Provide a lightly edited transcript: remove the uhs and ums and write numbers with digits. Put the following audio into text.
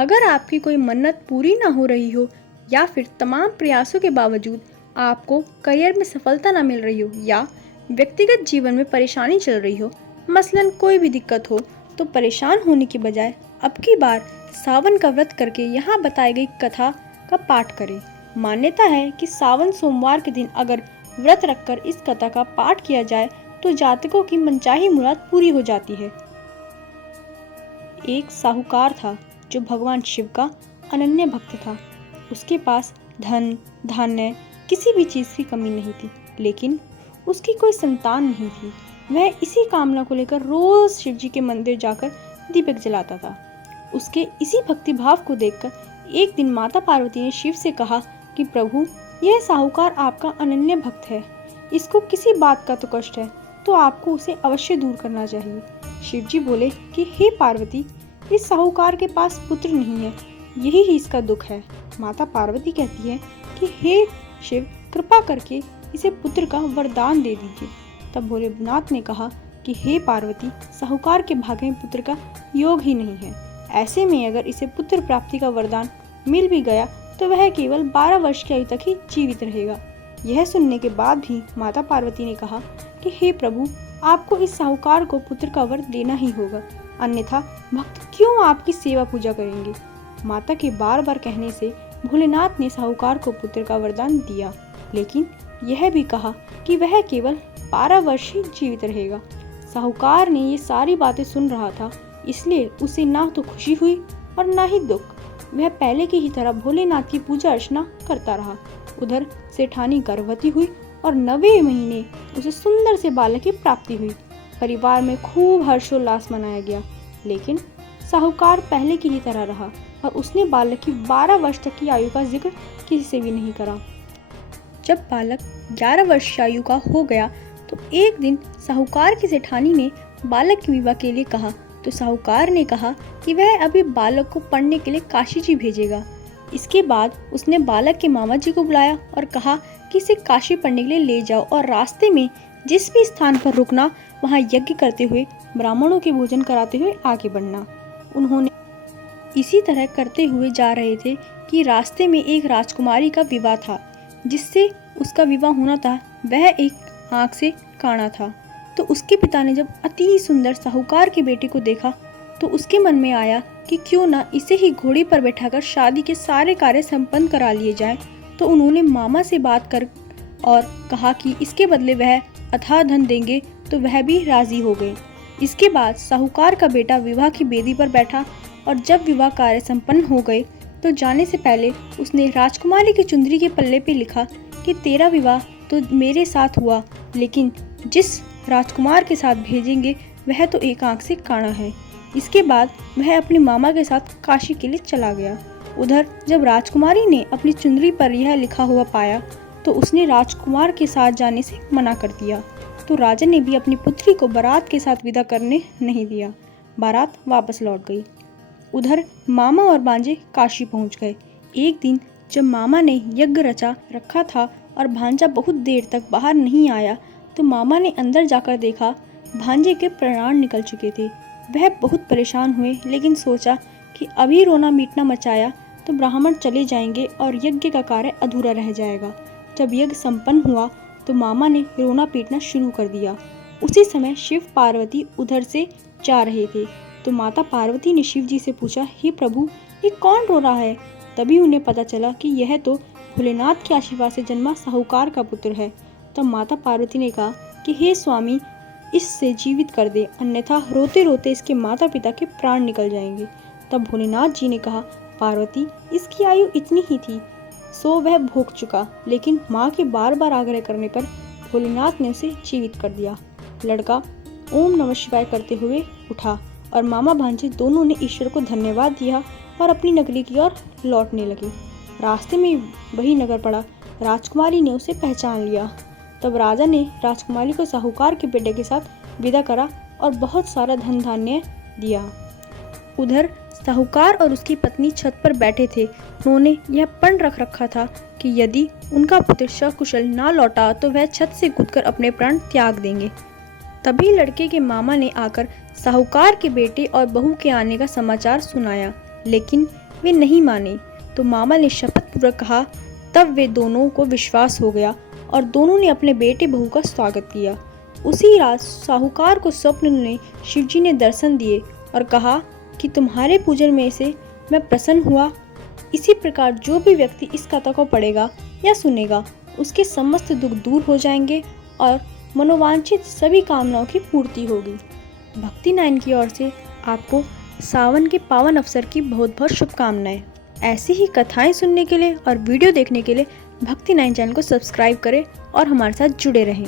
अगर आपकी कोई मन्नत पूरी ना हो रही हो या फिर तमाम प्रयासों के बावजूद आपको करियर में सफलता ना मिल रही हो या व्यक्तिगत जीवन में परेशानी चल रही हो, मसलन कोई भी दिक्कत हो, तो परेशान होने की बजाय अब की बार सावन का व्रत करके यहाँ बताई गई कथा का पाठ करें। मान्यता है कि सावन सोमवार के दिन अगर व्रत रखकर इस कथा का पाठ किया जाए तो जातकों की मनचाही मुराद पूरी हो जाती है। एक साहूकार था जो भगवान शिव का अनन्य भक्त था। उसके पास धन धान्य किसी भी चीज़ की कमी नहीं थी, लेकिन उसकी कोई संतान नहीं थी। वह इसी कामना को लेकर रोज शिव जी के मंदिर जाकर दीपक जलाता था। उसके इसी भक्ति भाव को देखकर एक दिन माता पार्वती ने शिव से कहा कि प्रभु, यह साहूकार आपका अनन्य भक्त है, इसको किसी बात का तो कष्ट है, तो आपको उसे अवश्य दूर करना चाहिए। शिव जी बोले कि हे पार्वती, इस साहूकार के पास पुत्र नहीं है, यही ही इसका दुख है। माता पार्वती कहती है कि हे शिव, कृपा करके इसे पुत्र का वरदान दे दीजिए। तब भोलेनाथ ने कहा कि हे पार्वती, साहूकार के भाग्य में पुत्र का योग ही नहीं है। ऐसे में अगर इसे पुत्र प्राप्ति का वरदान मिल भी गया तो वह केवल 12 वर्ष की आयु तक ही जीवित रहेगा। यह सुनने के बाद भी माता पार्वती ने कहा कि हे प्रभु, आपको इस साहूकार को पुत्र का वर देना ही होगा, अन्यथा भक्त क्यों आपकी सेवा पूजा करेंगे। माता के बार बार कहने से भोलेनाथ ने साहूकार को पुत्र का वरदान दिया, लेकिन यह भी कहा कि वह केवल 12 वर्ष ही जीवित रहेगा। साहूकार ने ये सारी बातें सुन रहा था, इसलिए उसे ना तो खुशी हुई और ना ही दुख। वह पहले की ही तरह भोलेनाथ की पूजा अर्चना करता रहा। उधर सेठानी गर्भवती हुई और 9वें महीने उसे सुंदर से बालक की प्राप्ति हुई। परिवार में खूब हर्षोल्लास मनाया गया, लेकिन साहूकार पहले की ही तरह रहा और उसने बालक की 12 वर्ष तक की आयु का जिक्र किसी से भी नहीं करा। जब बालक 11 वर्ष की आयु का हो गया तो एक दिन साहूकार की सेठानी ने बालक के विवाह के लिए कहा, तो साहूकार ने कहा कि वह अभी बालक को पढ़ने के लिए काशी जी भेजेगा। इसके बाद उसने बालक के मामा जी को बुलाया और कहा कि इसे काशी पढ़ने के लिए ले जाओ और रास्ते में जिस भी स्थान पर रुकना वहाँ यज्ञ करते हुए ब्राह्मणों के भोजन कराते हुए आगे बढ़ना। उन्होंने इसी तरह करते हुए जा रहे थे कि रास्ते में एक राजकुमारी का विवाह था। जिससे उसका विवाह होना था वह एक आँख से काना था। तो उसके पिता ने जब अति सुंदर साहूकार के बेटे को देखा तो उसके मन में आया कि क्यों ना इसे ही घोड़े पर बैठाकर शादी के सारे कार्य संपन्न करा लिए जाएं। तो उन्होंने मामा से बात कर और कहा कि इसके बदले वह अथाह धन देंगे, तो वह भी राजी हो गए। इसके बाद साहूकार का बेटा विवाह की बेदी पर बैठा और जब विवाह कार्य संपन्न हो गए तो जाने से पहले उसने राजकुमारी की चुंदरी के पल्ले पे लिखा कि तेरा विवाह तो मेरे साथ हुआ, लेकिन जिस राजकुमार के साथ भेजेंगे वह तो एक आंख से काना है। इसके बाद वह अपने मामा के साथ काशी के लिए चला गया। उधर जब राजकुमारी ने अपनी चुंदरी पर यह लिखा हुआ पाया तो उसने राजकुमार के साथ जाने से मना कर दिया। तो राजा ने भी अपनी पुत्री को बारात के साथ विदा करने नहीं दिया। बारात वापस लौट गई। उधर मामा और भांजे काशी पहुंच गए। एक दिन जब मामा ने यज्ञ रचा रखा था और भांजा बहुत देर तक बाहर नहीं आया तो मामा ने अंदर जाकर देखा भांजे के प्राण निकल चुके थे। वह बहुत परेशान हुए, लेकिन सोचा कि अभी रोना मीटना मचाया तो ब्राह्मण चले जाएंगे और यज्ञ का कार्य अधूरा रह जाएगा। जब यज्ञ संपन्न हुआ तो मामा ने रोना पीटना शुरू कर दिया। उसी समय शिव पार्वती उधर से जा रहे थे तो माता पार्वती ने शिव जी से पूछा, हे प्रभु, ये कौन रो रहा है। तभी उन्हें पता चला कि यह तो भोलेनाथ के आशीर्वाद से जन्मा साहूकार का पुत्र है। तब माता पार्वती ने कहा कि हे स्वामी, इससे जीवित कर दे, अन्यथा रोते रोते इसके माता पिता के प्राण निकल जाएंगे। तब भोलेनाथ जी ने कहा, पार्वती, इसकी आयु इतनी ही थी, सो वह भोग चुका, लेकिन माँ के बार बार आग्रह करने पर भोलेनाथ ने उसे जीवित कर दिया। लड़का ओम नमः शिवाय करते हुए उठा और मामा भांजे दोनों ने ईश्वर को धन्यवाद दिया और अपनी नगरी की ओर लौटने लगे। रास्ते में वही नगर पड़ा। राजकुमारी ने उसे पहचान लिया। तब राजा ने राजकुमारी को साहूकार के बेटे के साथ विदा करा और बहुत सारा धन धान्य दिया। उधर साहूकार और उसकी पत्नी छत पर बैठे थे। उन्होंने यह पण रख रखा था कि यदि उनका पुत्र सकुशल ना लौटा तो वह छत से कूदकर अपने प्राण त्याग देंगे। तभी लड़के के मामा ने आकर साहूकार के बेटे और बहू के आने का समाचार सुनाया, लेकिन वे नहीं माने तो मामा ने शपथ पूर्वक कहा। तब वे दोनों को विश्वास हो गया और दोनों ने अपने बेटे बहू का स्वागत किया। उसी रात साहूकार को स्वप्न में शिवजी ने दर्शन दिए और कहा कि तुम्हारे पूजन में से मैं प्रसन्न हुआ। इसी प्रकार जो भी व्यक्ति इस कथा को पढ़ेगा या सुनेगा उसके समस्त दुख दूर हो जाएंगे और मनोवांछित सभी कामनाओं की पूर्ति होगी। भक्ति 9 की ओर से आपको सावन के पावन अवसर की बहुत बहुत शुभकामनाएं। ऐसी ही कथाएं सुनने के लिए और वीडियो देखने के लिए भक्ति 9 चैनल को सब्सक्राइब करें और हमारे साथ जुड़े रहें।